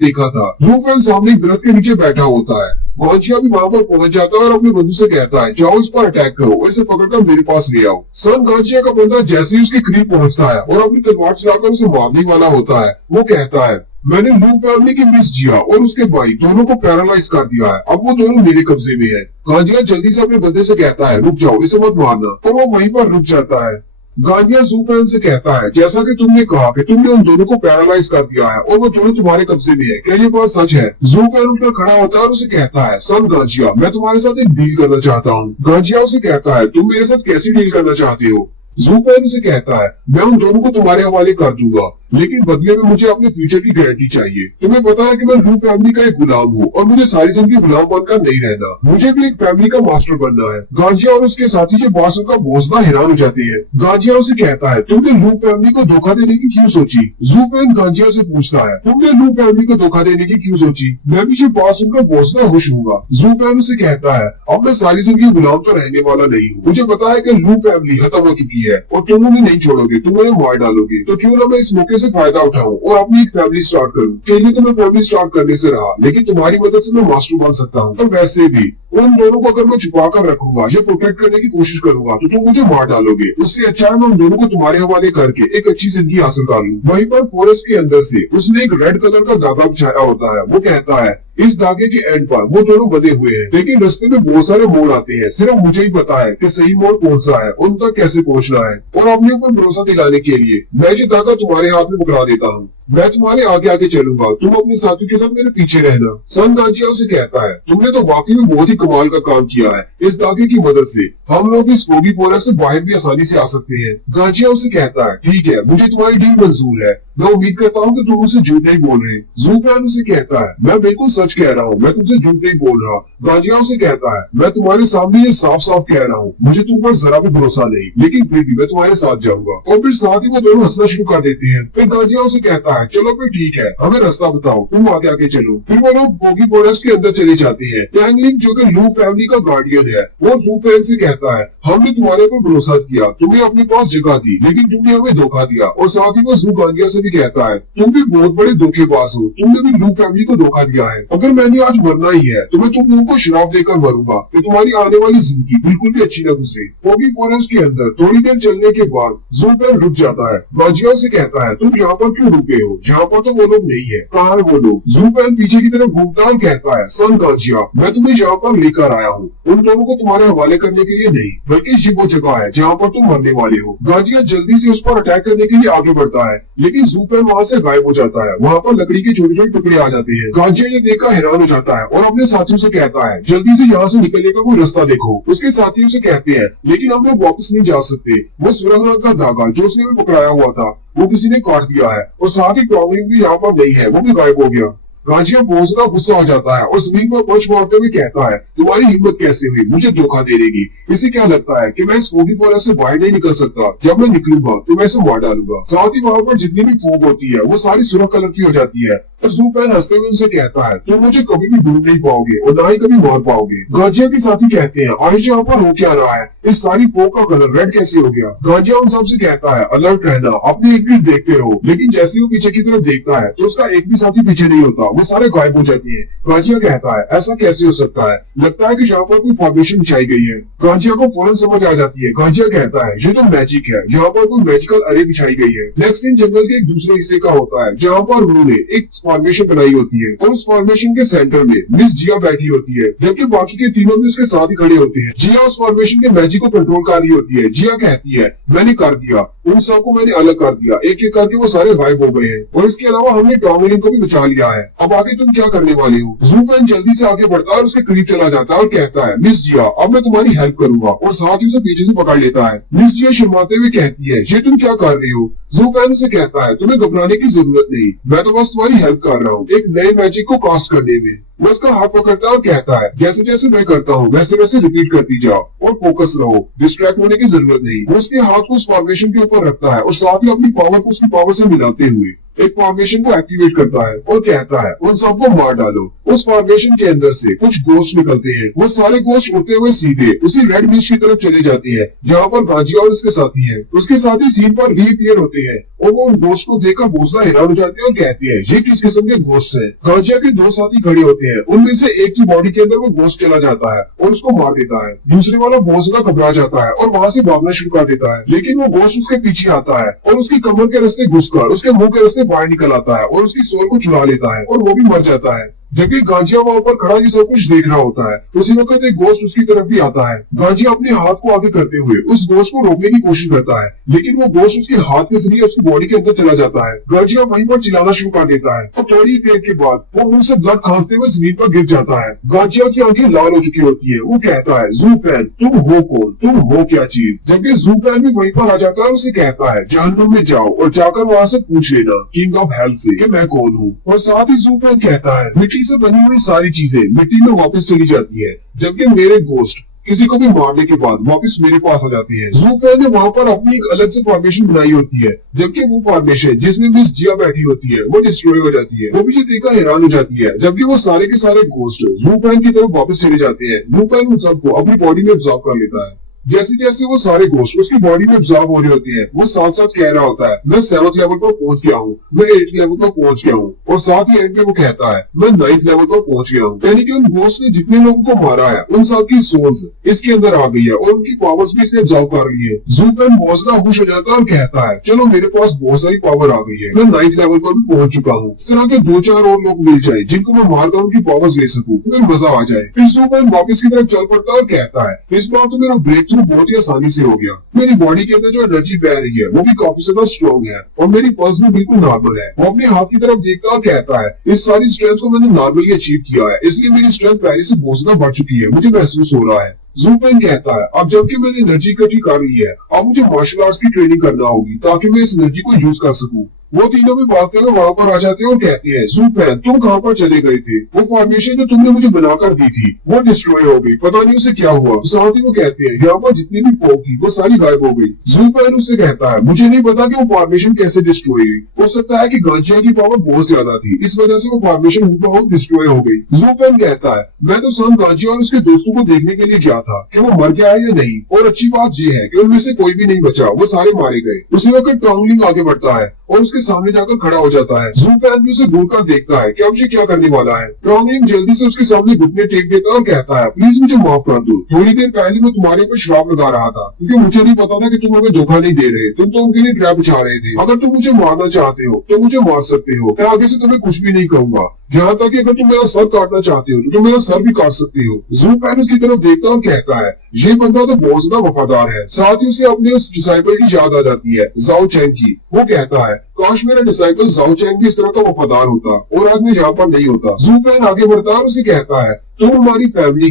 देखा था। लूफेन सामने एक दरख्त के नीचे बैठा होता है। गांजिया भी वहां पर पहुंच जाता है और अपने बंधु से कहता है, जाओ इस पर अटैक करो और इसे पकड़कर मेरे पास ले आओ। सन गांजिया का बंदा जैसे ही उसके करीब पहुंचता है और अपनी तलवार चलाकर उसे मारने वाला होता है, वो कहता है, मैंने लू फैमिली की मिस जिया और उसके भाई दोनों को पैरालाइज कर दिया है, अब वो दोनों मेरे कब्जे में है। गांजिया जल्दी से अपने बंदे से कहता है, रुक जाओ, इसे मत मारना, तो वो वहीं पर रुक जाता है। गांजिया जूफैन से कहता है, जैसा कि तुमने कहा कि तुमने उन दोनों को पैरालाइज कर दिया है और वो दोनों तुम्हारे कब्जे में है, क्या ये बात सच है? जूफैन उठकर खड़ा होता है और उसे कहता है, सन गांजिया, मैं तुम्हारे साथ एक डील करना चाहता हूँ। गांजिया उसे कहता है, तुम मेरे साथ कैसी डील करना चाहते हो? जूफैन से कहता है, मैं उन दोनों को तुम्हारे हवाले कर दूंगा, लेकिन बदले में मुझे अपने फ्यूचर की गारंटी चाहिए। तुम्हें पता है कि मैं लू फैमिली का एक गुलाम हूँ और मुझे सारी जिंदगी गुलाम बनकर नहीं रहना, मुझे भी एक फैमिली का मास्टर बनना है। गांजिया और उसके साथी के बात सुनकर भोसला हैरान हो जाते हैं। गांजिया उसे कहता है, तुमने लू फैमिली को धोखा देने की क्यों सोची? जूफैन गांजिया से पूछता है, तुमने लू फैमिली को धोखा देने की क्यों सोची? मैं भी ये बात सुनकर भोसला खुश हूँ। जूफैन उसे कहता है, अब मैं सारी जिंदगी गुलाम तो रहने वाला नहीं हूँ, मुझे पता है कि लू फैमिली खत्म हो चुकी है और तुम उन्हें नहीं छोड़ोगे, तुम उन्हें मार डालोगे, तो क्यों ना मैं इस मौके से फायदा उठाऊं और अपनी एक फैमिली स्टार्ट करूं। के लिए तो मैं फैमिली स्टार्ट करने से रहा, लेकिन तुम्हारी मदद से मैं मास्टर बन सकता हूं। और वैसे भी उन दोनों को अगर मैं छुपा कर रखूंगा या प्रोटेक्ट करने की कोशिश करूंगा तो तुम मुझे मार डालोगे। उससे अच्छा है मैं उन दोनों को तुम्हारे हवाले करके एक अच्छी जिंदगी हासिल कर लूं। वहीं पर फॉरेस्ट के अंदर से उसने एक रेड कलर का धागा बिछाया होता है। वो कहता है, इस धागे के एंड पर वो दोनों बंधे हुए हैं, लेकिन रास्ते में बहुत सारे मोड़ आते हैं, सिर्फ मुझे ही पता है कि सही मोड़ कौन सा है, उन तक कैसे पहुंचना है। और अपने ऊपर भरोसा दिलाने के लिए मैं ये धागा तुम्हारे हाथ में पकड़ा देता हूँ, मैं तुम्हारे आगे आगे चलूंगा, तुम अपने साथियों के साथ मेरे पीछे रहना। सन गांजिया उसे कहता है, तुमने तो वाकई में बहुत ही कमाल का काम किया है, इस धागे की मदद से हम लोग इस फोगी फॉरेस्ट से बाहर भी आसानी से आ सकते हैं। गांजिया उसे कहता है, ठीक है, मुझे तुम्हारी डील मंजूर है, मैं उम्मीद करता हूँ कि तुम मुझसे झूठ नहीं बोल रहे। जूफैन उसे कहता है, मैं बिल्कुल सच कह रहा हूँ, मैं तुमसे झूठ नहीं बोल रहा। गांजिया उसे कहता है, मैं तुम्हारे सामने ये साफ साफ कह रहा हूँ, मुझे तुम पर जरा भी भरोसा नहीं, लेकिन फिर भी मैं तुम्हारे साथ जाऊंगा। और फिर साथ ही वो दोनों हंसना शुरू कर देते हैं। फिर गांजिया उसे कहता है, चलो फिर ठीक है, हमें रास्ता बताओ, तुम आगे आगे चलो। फिर वो लोग फोगी फॉरेस्ट के अंदर चले जाते हैं। टैंगलिंग जो कि लू फैमिली का गार्डियन है, वो जूफैन से कहता है, हमने तुम्हारे पर भरोसा किया, तुम्हें अपने पास जगह दी, लेकिन तुमने हमें धोखा दिया। और साथ ही वो जू गांजिया से भी कहता है, तुम भी बहुत बड़े धोखेबाज हो, तुमने भी लू फैमिली को धोखा दिया है। अगर मैंने आज मरना ही है तो मैं तुम लोगों को श्राप देकर मरूंगा कि तुम्हारी आने वाली जिंदगी बिल्कुल भी अच्छी न गुजरे। फोगी फॉरेस्ट के अंदर थोड़ी देर चलने के बाद जूफैन रुक जाता है। गांजिया से कहता है, तुम यहाँ पर क्यों रुके हो? यहाँ पर तो वो लोग नहीं है, कहाँ है वो लोग? जूफैन पीछे की तरफ घूमता और कहता है, सन गांजिया, मैं तुम्हें यहाँ पर लेकर आया हूँ, उन दोनों को तुम्हारे हवाले करने के लिए नहीं, बल्कि ये वो जगह है जहाँ पर तुम मरने वाले हो। गांजिया जल्दी से उस पर अटैक करने के लिए आगे बढ़ता है, लेकिन जूफैन वहाँ से गायब हो जाता है। वहाँ पर लकड़ी के छोटे छोटे टुकड़े आ जाते हैं। गांजिया ये देखकर हैरान हो जाता है और अपने साथियों से कहता है, जल्दी से यहाँ से निकलने का कोई रास्ता देखो। उसके साथियों से कहते हैं, लेकिन हम लोग वापस नहीं जा सकते, वो सुरंग रंग का धागा जो उसने भी पकड़ाया हुआ था वो किसी ने काट दिया है, और साथ ही टॉमिंग भी यहाँ पर नहीं है, वो भी गायब हो गया। गांजिया बहुत ज्यादा गुस्सा हो जाता है और जमीन पर पंच मारते हुए कहता है, तुम्हारी हिम्मत कैसे हुई मुझे धोखा देने की? इसे क्या लगता है कि मैं इस फोगी फॉरेस्ट से बाहर नहीं निकल सकता? जब मैं निकलूंगा तो मैं इसे मार डालूंगा। साथ ही वहाँ पर जितनी भी फूक होती है वो सारी सुरख कलर की हो जाती है। तो जूफैन हंसते हुए उनसे कहता है, तुम मुझे कभी भी ढूंढ नहीं पाओगे और ना ही कभी मार पाओगे। गांजिया के साथी कहते हैं, आज यहाँ पर हो क्या रहा है? इस सारी फोक का कलर रेड कैसे हो गया? गांजिया उन सबसे कहता है, अलर्ट रहना, अपनी एक देखते रहो। लेकिन जैसे वो पीछे की तरफ देखता है तो उसका एक भी साथी पीछे नहीं होता, वो सारे गायब हो जाती है। गांजिया कहता है, ऐसा कैसे हो सकता है? लगता है कि यहाँ पर कोई फॉर्मेशन बिछाई गई है। गांजिया को फौरन समझ आ जाती है। गांजिया कहता है, ये तो मैजिक है, यहाँ पर कोई मैजिकल अरे बिछाई गई है। नेक्स्ट सीन जंगल के एक दूसरे हिस्से का होता है, जहाँ पर उन्होंने एक फॉर्मेशन बनाई होती है और उस फॉर्मेशन के सेंटर में मिस जिया बैठी होती है, जबकि बाकी के तीनों भी उसके साथ ही खड़े होते हैं। जिया उस फॉर्मेशन के मैजिक को कंट्रोल कर रही होती है। जिया कहती है, मैंने कर दिया, उन सबको मैंने अलग कर दिया, एक एक करके वो सारे गायब हो गए हैं, और इसके अलावा हमने टॉमिलिन को भी बचा लिया है। अब आगे तुम क्या करने वाले हो? जूफैन जल्दी से आगे बढ़ता है और उसके करीब चला जाता है और कहता है, मिस जिया, अब मैं तुम्हारी हेल्प करूंगा, और साथ ही उसे पीछे से पकड़ लेता है। मिस जिया शर्माते हुए कहती है, ये तुम क्या कर रही हो? जूफैन उसे कहता है, तुम्हें घबराने की जरूरत नहीं, मैं तो बस तुम्हारी हेल्प कर रहा हूँ एक नए मैजिक को कास्ट करने में। वो उसका हाथ पकड़ता है और कहता है, जैसे जैसे मैं करता हूँ वैसे वैसे रिपीट करती जाओ और फोकस रहो, डिस्ट्रैक्ट होने की जरूरत नहीं। वो उसके हाथ को उस फॉर्मेशन के ऊपर रखता है और साथ ही अपनी पावर को उसकी पावर से मिलाते हुए एक फॉर्मेशन को एक्टिवेट करता है और कहता है, उन सबको मार डालो। उस फॉर्मेशन के अंदर से कुछ गोश्त निकलते हैं, वो सारे गोश्त उड़ते हुए सीधे उसी रेड मिस्ट की तरफ चले जाते हैं जहाँ पर गांजिया और उसके साथी हैं। उसके साथ ही सीन पर रीअपीयर होते हैं और वो उन घोस्ट को देखकर भोसला हैरान हो जाती है और कहती है ये किस किस्म के घोस्ट हैं। गांजिया के दो साथी खड़े होते हैं, उनमें से एक की बॉडी के अंदर वो घोस्ट चला जाता है और उसको मार देता है। दूसरे वाला बहुत ज्यादा घबरा जाता है और वहां से भागना शुरू कर देता है, लेकिन वो घोस्ट उसके पीछे आता है और उसकी कमर के रास्ते घुसकर उसके मुंह के रास्ते बाहर निकल आता है और उसकी सोल को चुरा लेता है और वो भी मर जाता है। जबकि गांजिया वहां पर खड़ा ये सब कुछ देख रहा होता है, उसी वक्त एक घोस्ट उसकी तरफ भी आता है। गांजिया अपने हाथ को आगे करते हुए उस घोस्ट को रोकने की कोशिश करता है, लेकिन वो घोस्ट उसके हाथ के जरिए उसकी बॉडी के अंदर चला जाता है। गांजिया वहीं पर चिल्लाना शुरू कर देता है और थोड़ी देर के बाद वो मुंह से ब्लड खांसते हुए जमीन पर गिर जाता है। गांजिया की आंखें लाल हो चुकी होती है। वो कहता है ज़ूफेन तुम हो कौन, तुम हो क्या चीज। जबकि ज़ूफेन भी वहीं पर आ जाता है, उसे कहता है जहन्नुम में जाओ और जाकर वहां से पूछ लेना किंग ऑफ हेल से कि मैं कौन हूँ। और साथ ही ज़ूफेन कहता है मिट्टी से बनी हुई सारी चीजें मिट्टी में वापस चली जाती है, जबकि मेरे घोस्ट किसी को भी मारने के बाद वापस मेरे पास आ जाती है। ज़ूफेन ने वहां पर अपनी एक अलग से फॉर्मेशन बनाई होती है, जबकि वो फॉर्मेशन जिसमें मिस जिया बैठी होती है वो डिस्ट्रॉय हो जाती है। वो भी ये देखकर हैरान हो जाती है, जबकि वो सारे के सारे घोस्ट ज़ूफेन की तरफ वापस चले जाते हैं। ज़ूफेन उन सबको अपनी बॉडी में ऑब्जॉर्व कर लेता है। जैसे जैसे वो सारे घोस्ट उसकी बॉडी में ऑब्जॉर्व हो रही होती है, वो साथ साथ कह रहा होता है मैं 7th लेवल पर पहुंच गया हूँ, मैं 8th लेवल पर पहुंच गया हूँ, और साथ ही एंड में वो कहता है मैं 9th लेवल पर पहुंच गया हूँ। यानी कि उन घोस्ट ने जितने लोगों को मारा है उन सब की सोल्स इसके अंदर आ गई है और उनकी पावर्स भी इसने ऑब्जॉर्व कर ली है। ज़ूफेन बहुत ज्यादा खुश हो जाता है और कहता है चलो मेरे पास बहुत सारी पावर आ गई है, मैं 9th लेवल पर भी पहुंच चुका हूँ। इस तरह के 2-4 और लोग मिल जाए जिनको मैं मारकर उनकी पावर्स ले सकूं, फिर मजा आ जाए। फिर ज़ूफेन वापस की तरफ चल पड़ता है और कहता है इस बार तो मेरा ब्रेक थ्रू बहुत ही आसानी से हो गया। मेरी बॉडी के अंदर जो एनर्जी बह रही है वो भी काफी ज्यादा स्ट्रॉन्ग है और मेरी पल्स भी बिल्कुल नॉर्मल है। वो अपने हाथ की तरफ देखता और कहता है इस सारी स्ट्रेंथ को मैंने नॉर्मली अचीव किया है, इसलिए मेरी स्ट्रेंथ पहले से बहुत ज्यादा बढ़ चुकी है, मुझे महसूस हो रहा है। ज़ूफेन कहता है अब जबकि मैंने एनर्जी इकट्ठी कर ली है, अब मुझे मार्शल आर्ट्स की ट्रेनिंग करना होगी ताकि मैं इस एनर्जी को यूज कर सकूं। वो तीनों भी भागते हुए वहां पर आ जाते हैं और कहते हैं ज़ूफेन तुम कहां पर चले गए थे, वो फॉर्मेशन जो तुमने मुझे बनाकर दी थी वो डिस्ट्रॉय हो गई, पता नहीं उसे क्या हुआ। साथ ही वो कहते हैं यहाँ पर जितनी भी फौज थी वो सारी गायब हो गई। ज़ूफेन उससे कहता है मुझे नहीं पता कि वो फॉर्मेशन कैसे डिस्ट्रॉय हुई, हो सकता है कि गांजिया की पावर बहुत ज्यादा थी, इस वजह से वो फॉर्मेशन बहुत डिस्ट्रॉय हो गई। ज़ूफेन कहता है मैं तो सन गांजिया और उसके दोस्तों को देखने के लिए गया था कि वो मर गया है या नहीं, और अच्छी बात यह है कि उनमें से कोई भी नहीं बचा, वो सारे मारे गए। उसी वक्त ट्रॉन्गलिंग आगे बढ़ता है और उसके सामने जाकर खड़ा हो जाता है। ज़ूफेन भी उसे दूर कर देखता है कि अब ये क्या करने वाला है। ट्रॉन्गलिंग जल्दी से उसके सामने घुटने टेक देता है और कहता है प्लीज मुझे माफ कर दो, थोड़ी देर पहले मैं तुम्हारे ऊपर श्राप लगा रहा था क्योंकि मुझे नहीं पता था कि तुम हमें धोखा नहीं दे रहे, तुम तो उनके लिए ट्रैप बिछा रहे थे। अगर तुम मुझे मारना चाहते हो तो मुझे मार सकते हो, मैं आगे से तुम्हें कुछ भी नहीं कहूंगा, यहाँ तक कि अगर तुम मेरा सर काटना चाहते हो तो तुम मेरा सर भी काट सकते हो। ज़ूफेन उसकी तरफ देखता और कहता है ये बंदा तो बहुत ज्यादा वफादार है। साथ ही उसे अपने उस डिसाइपल की याद आ जाती है, जाओ चैंग की। वो कहता है काश मेरा डिसाइपल जाओ चैंग भी इस तरह का वफादार होता और आज मैं यहाँ पर नहीं होता। ज़ूफेन आगे बढ़ता है और उसे कहता है तुम हमारी फैमिली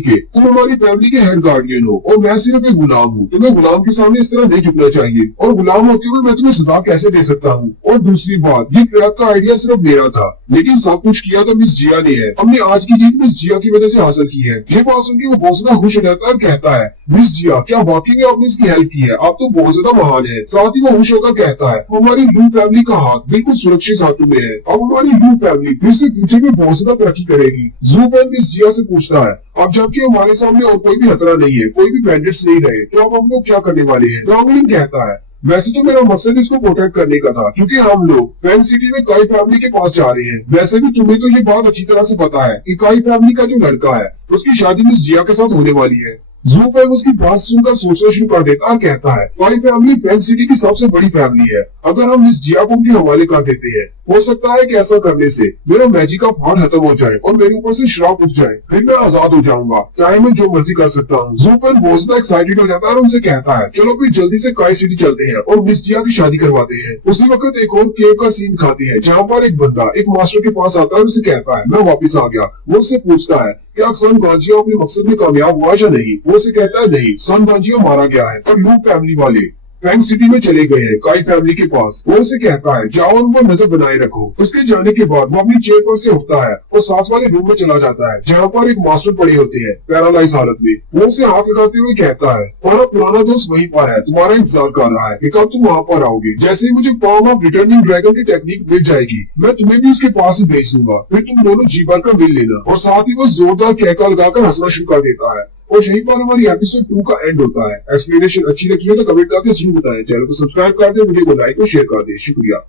के हेड गार्डियन हो और मैं सिर्फ एक गुलाम हूँ, तुम्हें गुलाम के सामने इस तरह नहीं झुकना चाहिए, और गुलाम होते हुए मैं तुम्हें सजा कैसे दे सकता हूँ। और दूसरी बात, ये ट्रैप का आइडिया सिर्फ मेरा था, लेकिन सब कुछ किया तो मिस जिया ने है। हमने आज की जीत मिस जिया की वजह से हासिल की है। ये बात सुनकर वो बहुत ज्यादा खुश हो जाता है और कहता है मिस जिया क्या वाकई में आपने इसकी हेल्प की है, आप तो बहुत ज्यादा महान है। साथ ही वो खुश होकर कहता है हमारी लू फैमिली का हाथ बिल्कुल सुरक्षित हाथों में है, अब हमारी लू फैमिली फिर से फ्यूचर में बहुत ज्यादा तरक्की करेगी। ज़ूफेन मिस जिया से पूछता है अब जबकि हमारे सामने और कोई भी खतरा नहीं है, कोई भी बैंडिट्स नहीं रहे, तो अब हम लोग क्या करने वाले हैं। ट्रॉन्गलिंग कहता है वैसे तो मेरा मकसद इसको प्रोटेक्ट करने का था, क्योंकि हम लोग फैन सिटी में काई फैमिली के पास जा रहे हैं। वैसे भी तुम्हें तो ये बात अच्छी तरह से पता है कि काई फैमिली का जो लड़का है उसकी शादी मिस जिया के साथ होने वाली है। ज़ूफेन उसकी बात सुनकर सोचना शुरू कर देता और कहता है काई फैमिली फैन सिटी की सबसे बड़ी फैमिली है, अगर हम मिस जिया को उनके हवाले कर देते हैं हो सकता है कि ऐसा करने से मेरा मैजिक का पावर खत्म हो जाए और मेरे ऊपर से श्राप उठ जाए, फिर मैं आजाद हो जाऊंगा, चाहे मैं जो मर्जी कर सकता हूँ। ज़ूफेन बहुत ज्यादा एक्साइटेड हो जाता है और उनसे कहता है चलो फिर जल्दी से काई सिटी चलते हैं और मिस जिया की शादी करवाते हैं। उसी वक्त एक और केव का सीन खाते हैं जहाँ पर एक बंदा एक मास्टर के पास आता है और उसे कहता है मैं वापिस आ गया। वो उससे पूछता है क्या सन गांजिया अपने मकसद में कामयाब हुआ या नहीं। वो उसे कहता है नहीं, सन गांजिया मारा गया है और लू फैमिली वाले फैंग सिटी में चले गए हैं काई फैमिली के पास। वो उसे कहता है जाओ उन पर नजर बनाए रखो। उसके जाने के बाद वो अपनी चेयर पर से उठता है और साथ वाले रूम में चला जाता है जहाँ पर एक मास्टर पड़े होते हैं पैरालाइज हालत में। वो उसे हाथ लगाते हुए कहता है तुम्हारा पुराना दोस्त वहीं पर है, तुम्हारा इंतजार कर रहा है कि कब तुम वहाँ पर आओगे। जैसे ही मुझे फॉर्म ऑफ रिटर्निंग ड्रैगन की टेक्निक मिल जाएगी मैं तुम्हें भी उसके पास ही भेज दूंगा, फिर तुम दोनों जी भर कर मिल लेना। और साथ ही वो जोरदार कहका लगाकर हंसना शुरू कर देता है और यहीं पर हमारी एपिसोड 2 का एंड होता है। एक्सप्लेनेशन अच्छी लगी हो तो कमेंट करके जरूर बताएं। चैनल को सब्सक्राइब कर दें, वीडियो को लाइक और शेयर कर दें। शुक्रिया।